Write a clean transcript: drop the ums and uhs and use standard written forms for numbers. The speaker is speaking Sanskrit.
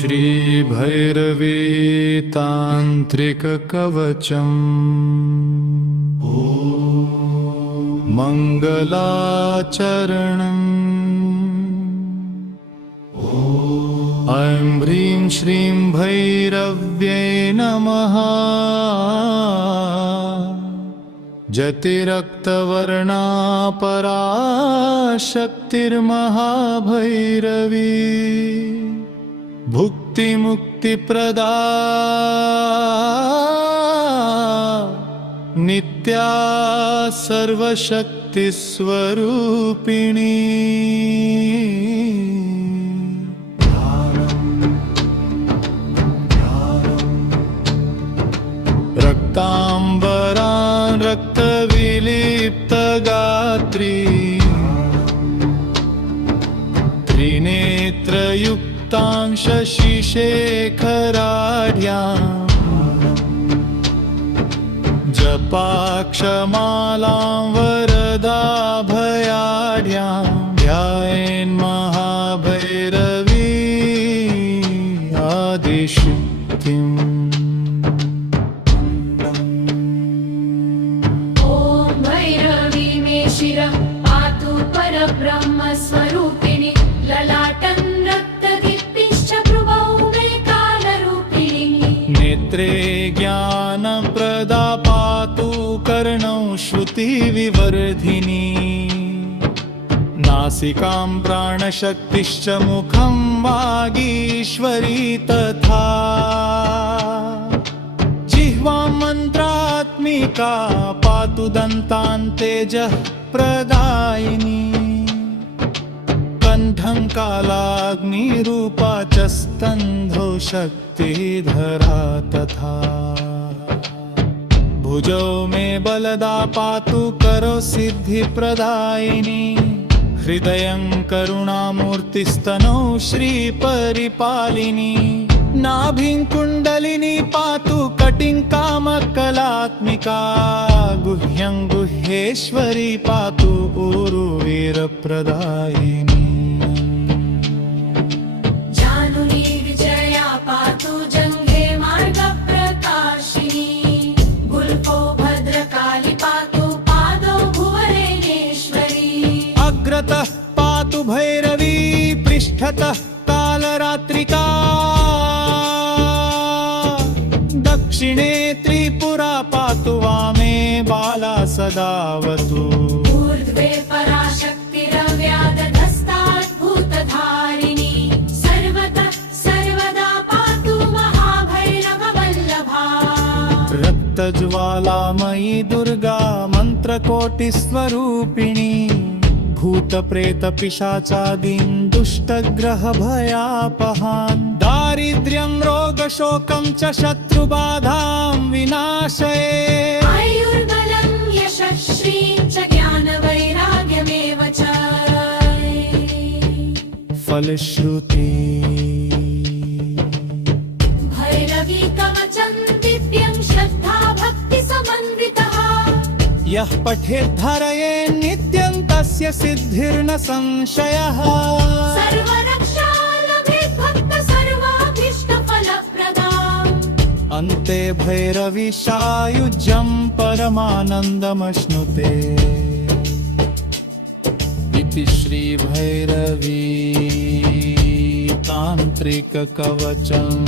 श्रीभैरवी तान्त्रिककवचम् मङ्गलाचरणम् ऐं ह्रीं श्रीं भैरव्यै नमः। जतिरक्तवर्णा पराशक्तिर्महाभैरवी भुक्तिमुक्तिप्रदा नित्या सर्वशक्तिस्वरूपिणी। रक्ताम्बरां रक्तविलिप्तगात्री त्रिनेत्रयुक्तां शशिशेखराढ्यां जपाक्षमालां वरदाभयाढ्यां ध्यायेन्महाभैरवी आदिशक्तिम्। पातु परब्रह्मस्वरूपिणि ललाटं रक्तदीप्तिश्च भ्रुवौ मे कालरूपिणि। नेत्रे ज्ञानप्रदा पातु कर्णौ श्रुतिविवर्धिनी। नासिकां प्राणशक्तिश्च मुखं वागीश्वरी तथा। जिह्वां मन्त्रात्मिका पातु दन्तान्तेजः प्रदायिनी। कण्ठं कालाग्निरूपा च स्तन्धौ शक्तिधरा तथा। भुजौ मे बलदा पातु करो सिद्धिप्रदायिनी। हृदयं करुणामूर्तिस्तनौ श्रीपरिपालिनी। नाभिं कुण्डलिनी पातु कटिं कामकलात्मिका। गुह्यं गुह्येश्वरी पातु ऊरुवीरप्रदायिनी। जानुनी विजया पातु जङ्घे मार्गप्रकाशिनी। गुल्फो भद्रकाली पातु पादौ भुवनेश्वरी। अग्रतः पातु भैरवी पृष्ठतः कालरात्रिका। दक्षिणे त्रिपुरा पातु वामे बाला सदावतु। ऊर्ध्वे पराशक्तिरव्यादधस्ताद्भूतधारिणी। सर्वतः सर्वदा पातु महाभैरववल्लभा। रक्तज्वालामयी दुर्गा मन्त्रकोटिस्वरूपिणी। भूतप्रेतपिशाचादीन् दुष्टग्रहभयापहान्। दारिद्र्यं रोगशोकं च शत्रुबाधां विनाशये। आयुर्बलं यशः श्रीं च ज्ञानवैराग्यमेव च। फलश्रुति भैरवी कवचं दिव्यं श्रद्धा भक्तिसमन्वितः। यः पठेत् धारयेत् नित्यं तस्य सिद्धिर्न संशयः। सर्वरक्षा लभेत् भक्त सर्वाभीष्टफलप्रदाम्। अन्ते भैरवी सायुज्यं परमानन्दमश्नुते। इति श्रीभैरवी तान्त्रिककवचम्।